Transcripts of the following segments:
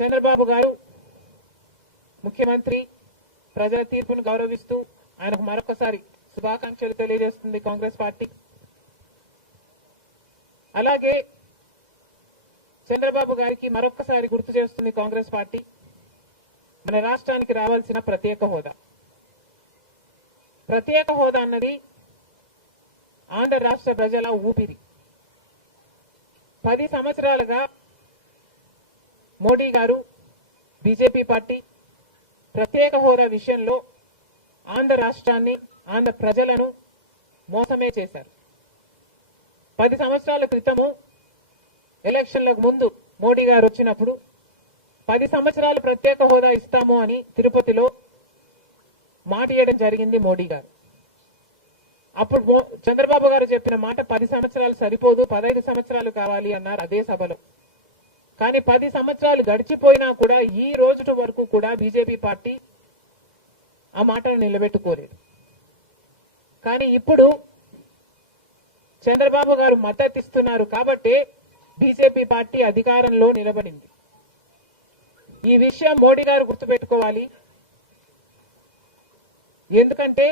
చంద్రబాబు గారు ముఖ్యమంత్రి ప్రజల తీర్పును గౌరవిస్తూ ఆయనకు మరొకసారి శుభాకాంక్షలు తెలియజేస్తుంది కాంగ్రెస్ పార్టీ. అలాగే చంద్రబాబు గారికి మరొకసారి గుర్తు చేస్తుంది కాంగ్రెస్ పార్టీ మన రాష్ట్రానికి రావాల్సిన ప్రత్యేక హోదా. ప్రత్యేక హోదా అన్నది ఆంధ్ర రాష్ట్ర ప్రజల ఊపిరి. 10 సంవత్సరాలుగా మోడీ గారు బీజేపీ పార్టీ ప్రత్యేక హోదా విషయంలో ఆంధ్ర రాష్ట్రాన్ని ఆంధ్ర ప్రజలను మోసమే చేశారు. 10 సంవత్సరాల క్రితము ఎలక్షన్లకు ముందు మోడీ గారు వచ్చినప్పుడు 10 సంవత్సరాలు ప్రత్యేక హోదా ఇస్తాము అని తిరుపతిలో మాట ఇవ్వడం జరిగింది మోడీ గారు. అప్పుడు చంద్రబాబు గారు చెప్పిన మాట 10 సంవత్సరాలు సరిపోదు, 15 సంవత్సరాలు కావాలి అన్నారు అదే సభలో. కానీ 10 సంవత్సరాలు గడిచిపోయినా కూడా ఈ రోజు వరకు కూడా బీజేపీ పార్టీ ఆ మాటను నిలబెట్టుకోలేదు. కానీ ఇప్పుడు చంద్రబాబు గారు మద్దతు ఇస్తున్నారు కాబట్టి బీజేపీ పార్టీ అధికారంలో నిలబడింది. ఈ విషయం మోడీ గారు గుర్తుపెట్టుకోవాలి. ఎందుకంటే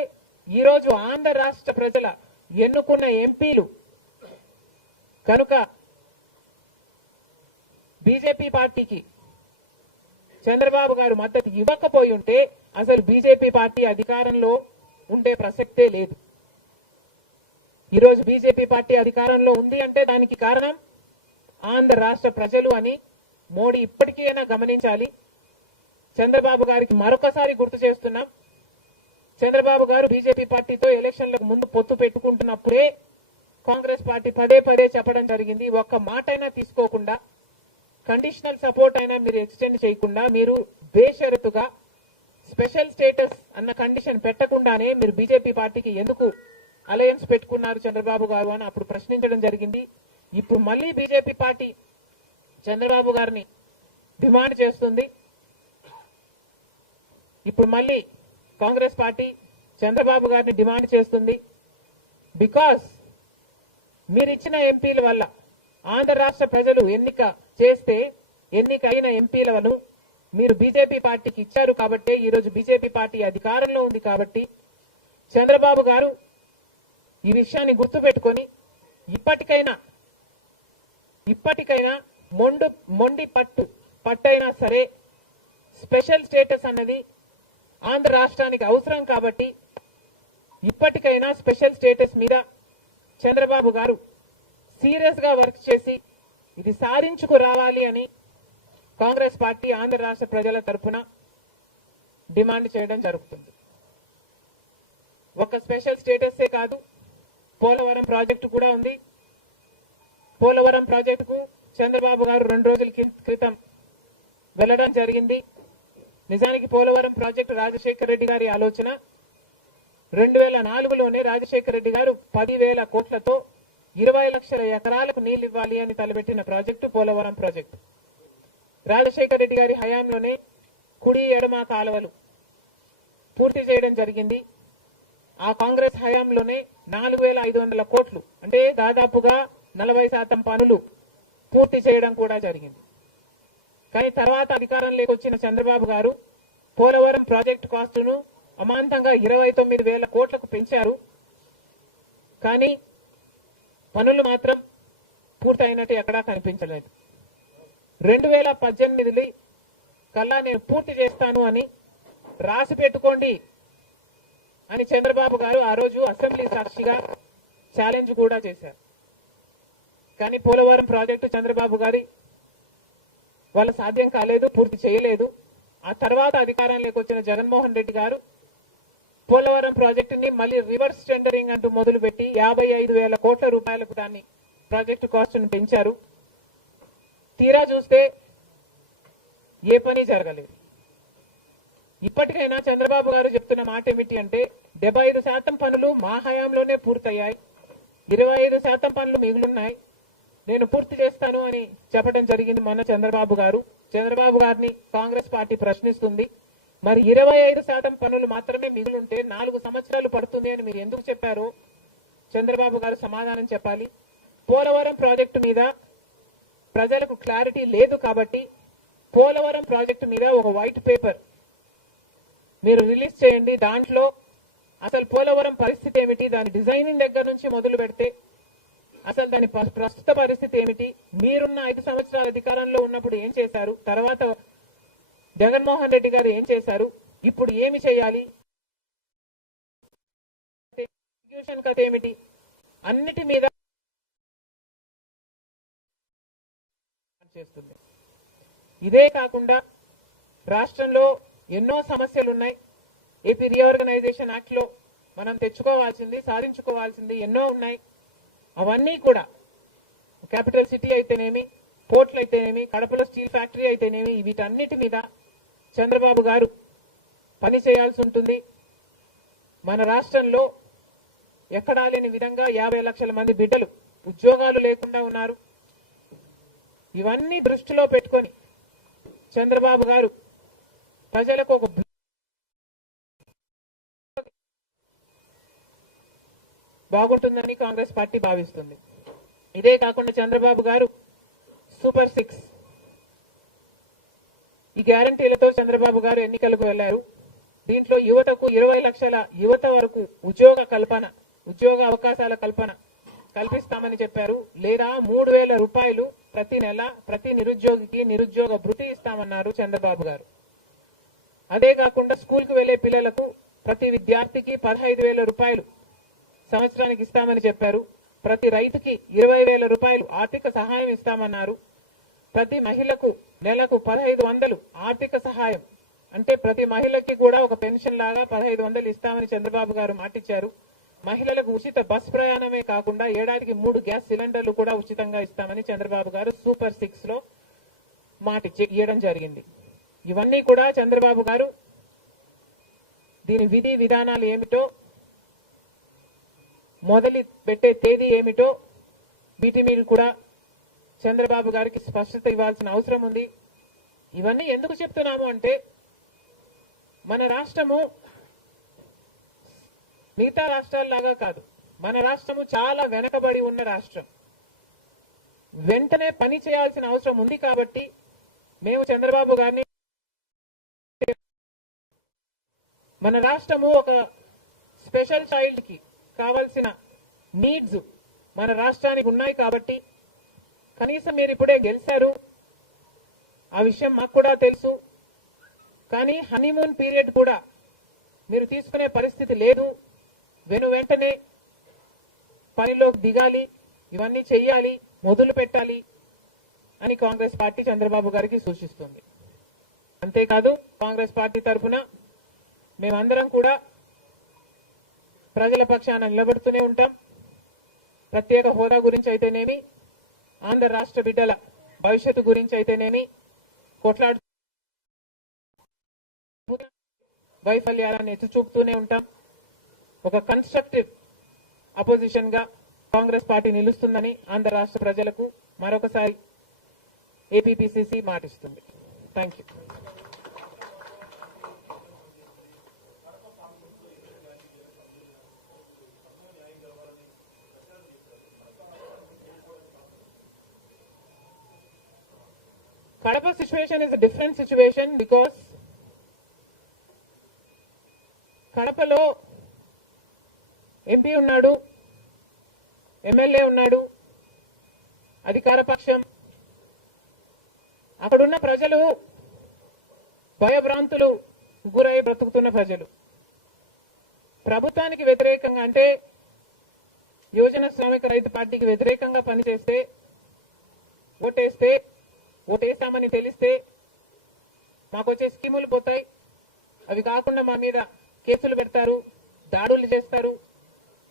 ఈరోజు ఆంధ్ర రాష్ట్ర ప్రజల ఎన్నుకున్న ఎంపీలు కనుక బీజేపీ పార్టీకి చంద్రబాబు గారు మద్దతు ఇవ్వకపోయి ఉంటే అసలు బీజేపీ పార్టీ అధికారంలో ఉండే ప్రసక్తే లేదు. ఈరోజు బీజేపీ పార్టీ అధికారంలో ఉంది అంటే దానికి కారణం ఆంధ్ర రాష్ట్ర ప్రజలు అని మోడీ ఇప్పటికైనా గమనించాలి. చంద్రబాబు గారికి మరొకసారి గుర్తు చేస్తున్నాం. చంద్రబాబు గారు బీజేపీ పార్టీతో ఎలక్షన్లకు ముందు పొత్తు పెట్టుకుంటున్నప్పుడే కాంగ్రెస్ పార్టీ పదే పదే చెప్పడం జరిగింది. ఒక్క మాట అయినా తీసుకోకుండా, కండిషనల్ సపోర్ట్ అయినా మీరు ఎక్స్టెండ్ చేయకుండా, మీరు బేషరతుగా స్పెషల్ స్టేటస్ అన్న కండిషన్ పెట్టకుండానే మీరు బీజేపీ పార్టీకి ఎందుకు అలయన్స్ పెట్టుకున్నారు చంద్రబాబు గారు అని అప్పుడు ప్రశ్నించడం జరిగింది. ఇప్పుడు మళ్ళీ బీజేపీ పార్టీ చంద్రబాబు గారిని డిమాండ్ చేస్తుంది. ఇప్పుడు మళ్ళీ కాంగ్రెస్ పార్టీ చంద్రబాబు గారిని డిమాండ్ చేస్తుంది. బికాస్ మీరిచ్చిన ఎంపీల వల్ల ఆంధ్ర రాష్ట్ర ప్రజలు ఎన్నికైన ఎంపీలను మీరు బీజేపీ పార్టీకి ఇచ్చారు కాబట్టి ఈరోజు బీజేపీ పార్టీ అధికారంలో ఉంది కాబట్టి చంద్రబాబు గారు ఈ విషయాన్ని గుర్తుపెట్టుకొని ఇప్పటికైనా మొండి పట్టైనా సరే స్పెషల్ స్టేటస్ అన్నది ఆంధ్ర రాష్ట్రానికి అవసరం కాబట్టి ఇప్పటికైనా స్పెషల్ స్టేటస్ మీద చంద్రబాబు గారు సీరియస్ గా వర్క్ చేసి ఇది సాధించుకు రావాలి అని కాంగ్రెస్ పార్టీ ఆంధ్ర రాష్ట్ర ప్రజల తరఫున డిమాండ్ చేయడం జరుగుతుంది. ఒక స్పెషల్ స్టేటసే కాదు, పోలవరం ప్రాజెక్టు కూడా ఉంది. పోలవరం ప్రాజెక్టుకు చంద్రబాబు గారు 2 రోజుల క్రితం వెళ్లడం జరిగింది. నిజానికి పోలవరం ప్రాజెక్టు రాజశేఖర రెడ్డి గారి ఆలోచన. 2004లోనే రాజశేఖర రెడ్డి గారు 10,000 కోట్లతో 20 లక్షల ఎకరాలకు నీళ్లు ఇవ్వాలి అని తలపెట్టిన ప్రాజెక్టు పోలవరం ప్రాజెక్టు. రాజశేఖర రెడ్డి గారి హయాంలోనే కుడి ఎడమ కాలువలు పూర్తి చేయడం జరిగింది. ఆ కాంగ్రెస్ హయాంలోనే 4,500 కోట్లు అంటే దాదాపుగా 40% పనులు పూర్తి చేయడం కూడా జరిగింది. కానీ తర్వాత అధికారంలోకి వచ్చిన చంద్రబాబు గారు పోలవరం ప్రాజెక్టు కాస్టును అమాంతంగా 29,000 కోట్లకు పెంచారు. కానీ పనులు మాత్రం పూర్తయినట్టు ఎక్కడా కనిపించలేదు. 2018 కల్లా నేను పూర్తి చేస్తాను అని రాసి పెట్టుకోండి అని చంద్రబాబు గారు ఆ రోజు అసెంబ్లీ సాక్షిగా ఛాలెంజ్ కూడా చేశారు. కానీ పోలవరం ప్రాజెక్టు చంద్రబాబు గారి వాళ్ళ సాధ్యం కాలేదు, పూర్తి చేయలేదు. ఆ తర్వాత అధికారంలోకి వచ్చిన జగన్మోహన్ రెడ్డి గారు పోలవరం ప్రాజెక్టుని మళ్ళీ రివర్స్ టెండరింగ్ అంటూ మొదలుపెట్టి 55,000 కోట్ల రూపాయలకు దాన్ని ప్రాజెక్టు కాస్ట్ను పెంచారు. తీరా చూస్తే ఏ పని జరగలేదు. ఇప్పటికైనా చంద్రబాబు గారు చెప్తున్న మాట ఏమిటి అంటే 75% పనులు మా హయాంలోనే పూర్తయ్యాయి, 25% పనులు మిగులున్నాయి, నేను పూర్తి చేస్తాను అని చెప్పడం జరిగింది మొన్న చంద్రబాబు గారు. చంద్రబాబు గారిని కాంగ్రెస్ పార్టీ ప్రశ్నిస్తుంది. మరి 25% పనులు మాత్రమే మిగులుంటే 4 సంవత్సరాలు పడుతుంది అని మీరు ఎందుకు చెప్పారో చంద్రబాబు గారు సమాధానం చెప్పాలి. పోలవరం ప్రాజెక్టు మీద ప్రజలకు క్లారిటీ లేదు కాబట్టి పోలవరం ప్రాజెక్టు మీద ఒక వైట్ పేపర్ మీరు రిలీజ్ చేయండి. దాంట్లో అసలు పోలవరం పరిస్థితి ఏమిటి, దాని డిజైనింగ్ దగ్గర నుంచి మొదలు పెడితే అసలు దాని ప్రస్తుత పరిస్థితి ఏమిటి, మీరున్న 5 సంవత్సరాల అధికారంలో ఉన్నప్పుడు ఏం చేశారు, తర్వాత జగన్మోహన్ రెడ్డి గారు ఏం చేశారు, ఇప్పుడు ఏమి చేయాలి, ఎగ్జిక్యూషన్ కథ ఏమిటి, అన్నిటి మీద చేస్తుంది. ఇదే కాకుండా రాష్ట్రంలో ఎన్నో సమస్యలు ఉన్నాయి. ఏపీ రీఆర్గనైజేషన్ యాక్ట్ లో మనం తెచ్చుకోవాల్సింది, సాధించుకోవాల్సింది ఎన్నో ఉన్నాయి. అవన్నీ కూడా క్యాపిటల్ సిటీ అయితేనేమి, పోర్ట్లు అయితేనేమి, కడపలో స్టీల్ ఫ్యాక్టరీ అయితేనేమి, వీటన్నిటి మీద చంద్రబాబు గారు పని చేయాల్సి ఉంటుంది. మన రాష్ట్రంలో ఎక్కడా లేని విధంగా 50 లక్షల మంది బిడ్డలు ఉద్యోగాలు లేకుండా ఉన్నారు. ఇవన్నీ దృష్టిలో పెట్టుకొని చంద్రబాబు గారు ప్రజలకు ఒక బాగుంటుందని కాంగ్రెస్ పార్టీ భావిస్తుంది. ఇదే కాకుండా చంద్రబాబు గారు సూపర్ 6 ఈ గ్యారంటీలతో చంద్రబాబు గారు ఎన్నికలకు వెళ్లారు. దీంట్లో యువతకు 20 లక్షల యువత వరకు ఉద్యోగ అవకాశాల కల్పన కల్పిస్తామని చెప్పారు. లేదా 3,000 రూపాయలు ప్రతి నెల ప్రతి నిరుద్యోగికి నిరుద్యోగ భృతి ఇస్తామన్నారు చంద్రబాబు గారు. అదే కాకుండా స్కూల్కు వెళ్లే పిల్లలకు ప్రతి విద్యార్థికి 15,000 రూపాయలు సంవత్సరానికి ఇస్తామని చెప్పారు. ప్రతి రైతుకి 20,000 రూపాయలు ఆర్థిక సహాయం ఇస్తామన్నారు. ప్రతి మహిళకు నెలకు 1,500 ఆర్థిక సహాయం, అంటే ప్రతి మహిళకి కూడా ఒక పెన్షన్ లాగా 1,500 ఇస్తామని చంద్రబాబు గారు మాటిచ్చారు. మహిళలకు ఉచిత బస్ ప్రయాణమే కాకుండా ఏడాదికి 3 గ్యాస్ సిలిండర్లు కూడా ఉచితంగా ఇస్తామని చంద్రబాబు గారు సూపర్ 6 లో ఇవ్వడం జరిగింది. ఇవన్నీ కూడా చంద్రబాబు గారు దీని విధి విధానాలు ఏమిటో, మొదలు పెట్టే తేదీ ఏమిటో వీటి మీద కూడా చంద్రబాబు గారికి స్పష్టత ఇవ్వాల్సిన అవసరం ఉంది. ఇవన్నీ ఎందుకు చెప్తున్నాము అంటే మన రాష్ట్రము మిగతా రాష్ట్రాల్లాగా కాదు. మన రాష్ట్రము చాలా వెనకబడి ఉన్న రాష్ట్రం. వెంటనే పని చేయాల్సిన అవసరం ఉంది కాబట్టి మేము చంద్రబాబు గారిని, మన రాష్ట్రము ఒక స్పెషల్ చైల్డ్ కి కావాల్సిన నీడ్స్ మన రాష్ట్రానికి ఉన్నాయి కాబట్టి కనీసం మీరు ఇప్పుడే గెలిచారు, ఆ విషయం మాకు కూడా తెలుసు. కానీ హనీమూన్ పీరియడ్ కూడా మీరు తీసుకునే పరిస్థితి లేదు. వెంటనే పనిలోకి దిగాలి, ఇవన్నీ చెయ్యాలి, మొదలు పెట్టాలి అని కాంగ్రెస్ పార్టీ చంద్రబాబు గారికి సూచిస్తుంది. అంతేకాదు కాంగ్రెస్ పార్టీ తరఫున మేమందరం కూడా ప్రజల పక్షాన నిలబడుతూనే ఉంటాం. ప్రత్యేక హోదా గురించి అయితేనేమి, ఆంధ్ర రాష్ట్ర బిడ్డల భవిష్యత్తు గురించి అయితేనేమి కొట్లాడు వైఫల్యాలను ఎత్తి చూపుతూనే ఉంటాం. ఒక కన్స్ట్రక్టివ్ అపోజిషన్ గా కాంగ్రెస్ పార్టీ నిలుస్తుందని ఆంధ్ర రాష్ట్ర ప్రజలకు మరొకసారి ఏపీపీసీసీ మాటిస్తుంది. Thank you. Kadapa situation is a different situation because కడపలో ఎంపీ ఉన్నాడు, ఎమ్మెల్యే ఉన్నాడు, అధికార పక్షం. అక్కడున్న ప్రజలు భయభ్రాంతులు గురై బ్రతుకుతున్న ప్రజలు. ప్రభుత్వానికి వ్యతిరేకంగా అంటే యువజన శ్రామిక రైతు పార్టీకి వ్యతిరేకంగా పనిచేస్తే, ఓటేస్తామని తెలిస్తే మాకు వచ్చే స్కీములు పోతాయి, అవి కాకుండా మా మీద కేసులు పెడతారు, దాడులు చేస్తారు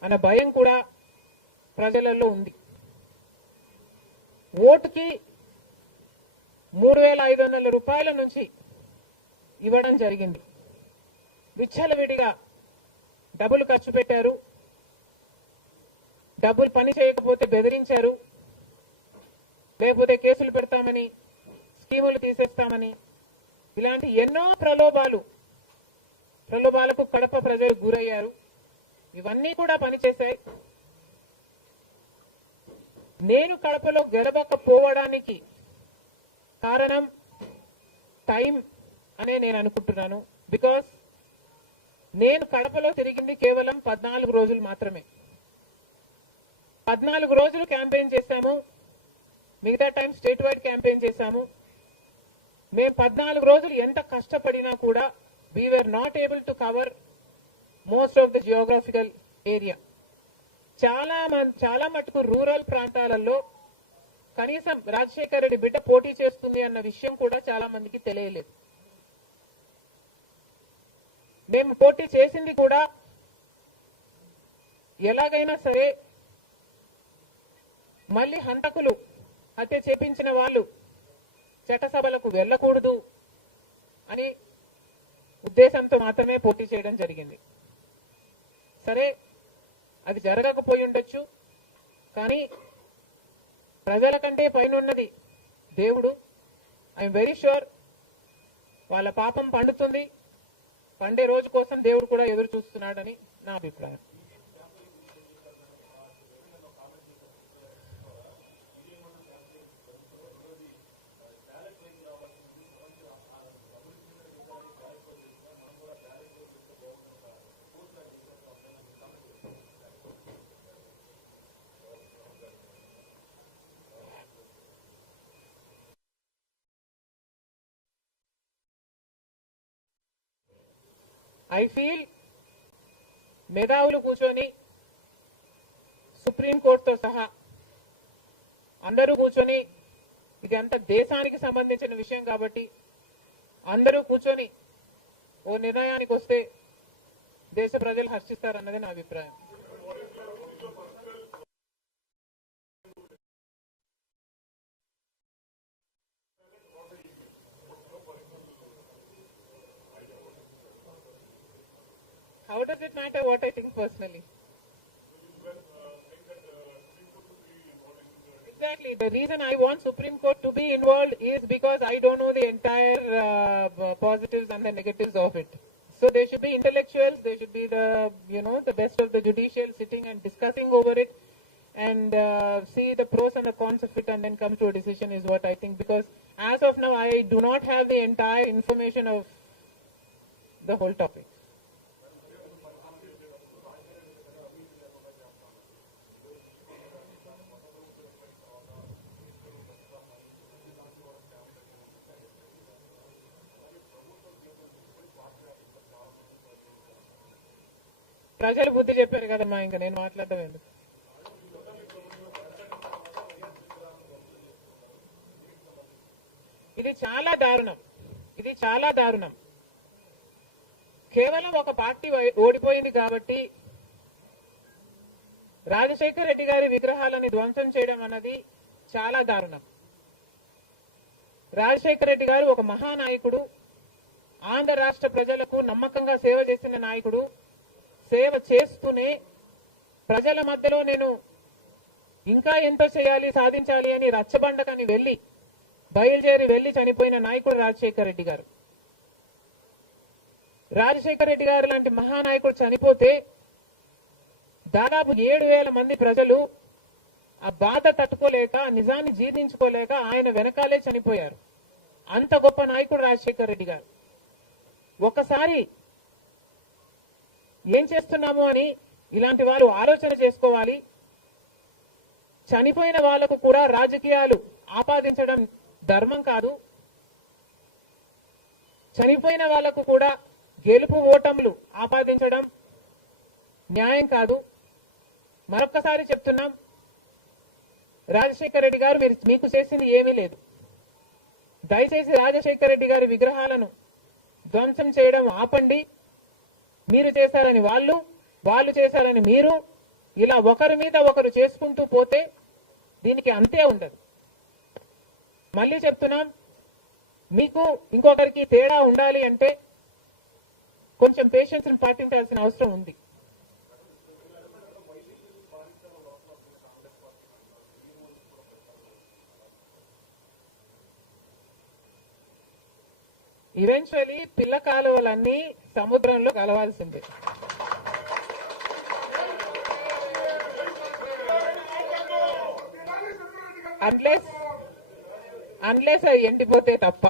అన్న భయం కూడా ప్రజలలో ఉంది. ఓటుకి 3,500 రూపాయల నుంచి ఇవ్వడం జరిగింది. విచ్చలవిడిగా డబ్బులు ఖర్చు పెట్టారు, డబ్బులు పని చేయకపోతే బెదిరించారు, లేకపోతే కేసులు పెడతామని, స్కీములు తీసేస్తామని, ఇలాంటి ఎన్నో ప్రలోభాలకు కడప ప్రజలు గురయ్యారు. ఇవన్నీ కూడా పనిచేశాయి. నేను కడపలో గెలవకపోవడానికి కారణం టైం అనే నేను అనుకుంటున్నాను. బికాస్ నేను కడపలో తిరిగింది కేవలం 14 రోజులు మాత్రమే. 14 రోజులు క్యాంపెయిన్ చేశాము. మిగతా టైం స్టేట్ వైడ్ క్యాంపెయిన్ చేశాము. మేము 14 రోజులు ఎంత కష్టపడినా కూడా we were not able to cover most of the geographical area. చాలా మటుకు రూరల్ ప్రాంతాలలో కనీసం రాజశేఖర రెడ్డి బిడ్డ పోటీ చేస్తుంది అన్న విషయం కూడా చాలా మందికి తెలియలేదు. మేము పోటీ చేసింది కూడా ఎలాగైనా సరే మళ్ళీ హంతకులు హత్య చేపించిన వాళ్ళు చట్టసభలకు వెళ్ళకూడదు అని ఉద్దేశంతో మాత్రమే పోటీ చేయడం జరిగింది. సరే, అది జరగకపోయి ఉండొచ్చు, కానీ ప్రజల కంటే పైనున్నది దేవుడు. ఐఎమ్ వెరీ ష్యూర్ వాళ్ళ పాపం పండుతుంది. పండే రోజు కోసం దేవుడు కూడా ఎదురు చూస్తున్నాడని నా అభిప్రాయం. ఐ ఫీల్ మేధావులు కూర్చొని సుప్రీంకోర్టుతో సహా అందరూ కూర్చొని, ఇది అంత దేశానికి సంబంధించిన విషయం కాబట్టి అందరూ కూర్చొని ఓ నిర్ణయానికి వస్తే దేశ ప్రజలు హర్షిస్తారన్నది నా అభిప్రాయం. How does it matter what I think personally? Exactly. The reason I want Supreme Court to be involved is because I don't know the entire positives and the negatives of it. So there should be intellectuals, there should be the best of the judicial sitting and discussing over it and see the pros and the cons of it and then come to a decision is what I think. Because as of now, I do not have the entire information of the whole topic. ప్రజలు బుద్ధి చెప్పారు కదమ్మా, ఇంకా నేను మాట్లాడడం ఎందుకు. ఇది చాలా దారుణం, ఇది చాలా దారుణం. కేవలం ఒక పార్టీ ఓడిపోయింది కాబట్టి రాజశేఖర రెడ్డి గారి విగ్రహాలను ధ్వంసం చేయడం అన్నది చాలా దారుణం. రాజశేఖర రెడ్డి గారు ఒక మహానాయకుడు, ఆంధ్ర రాష్ట్ర ప్రజలకు నమ్మకంగా సేవ చేసిన నాయకుడు. సేవ చేస్తూనే ప్రజల మధ్యలో నేను ఇంకా ఎంతో చేయాలి, సాధించాలి అని రచ్చబండకని బయలుదేరి వెళ్లి చనిపోయిన నాయకుడు రాజశేఖర రెడ్డి గారు. రాజశేఖర రెడ్డి గారు లాంటి మహానాయకుడు చనిపోతే దాదాపు 7,000 మంది ప్రజలు ఆ బాధ తట్టుకోలేక, నిజాన్ని జీర్ణించుకోలేక ఆయన వెనకాలే చనిపోయారు. అంత గొప్ప నాయకుడు రాజశేఖర రెడ్డి గారు. ఒకసారి ఏం చేస్తున్నాము అని ఇలాంటి వాళ్ళు ఆలోచన చేసుకోవాలి. చనిపోయిన వాళ్లకు కూడా రాజకీయాలు ఆపాదించడం ధర్మం కాదు. చనిపోయిన వాళ్లకు కూడా గెలుపు ఓటములు ఆపాదించడం న్యాయం కాదు. మరొక్కసారి చెప్తున్నాం, రాజశేఖర రెడ్డి గారు మీకు చేసింది ఏమీ లేదు. దయచేసి రాజశేఖర రెడ్డి గారి విగ్రహాలను ధ్వంసం చేయడం ఆపండి. మీరు చేశారని వాళ్ళు చేశారని మీరు, ఇలా ఒకరి మీద ఒకరు చేసుకుంటూ పోతే దీనికి అంతే ఉండదు. మళ్ళీ చెప్తున్నాం, మీకు ఇంకొకరికి తేడా ఉండాలి అంటే కొంచెం పేషెన్స్ పాటించాల్సిన అవసరం ఉంది. ఈవెన్చువలీ పిల్ల కాలువలన్నీ సముద్రంలో కలవాల్సిందే. అన్లెస్ అవి ఎండిపోతే తప్ప.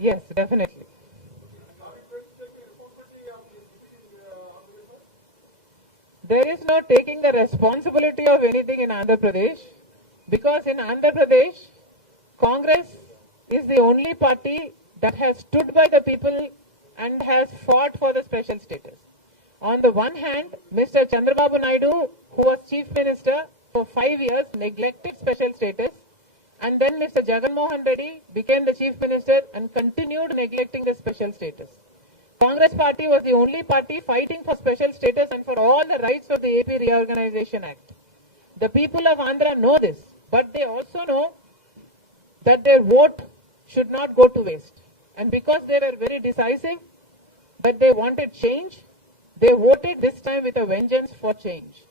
Yes, definitely. There is no taking the responsibility of anything in Andhra Pradesh, because in Andhra Pradesh, Congress is the only party that has stood by the people and has fought for the special status. On the one hand, Mr. Chandrababu Naidu, who was Chief Minister for 5 years, neglected special status, and then Mr. Jagan Mohan Reddy became the Chief Minister and continued neglecting the special status. Congress party was the only party fighting for special status and for all the rights of the AP Reorganization Act. The people of Andhra know this, but they also know that their vote should not go to waste. And because they were very decisive, that they wanted change, they voted this time with a vengeance for change.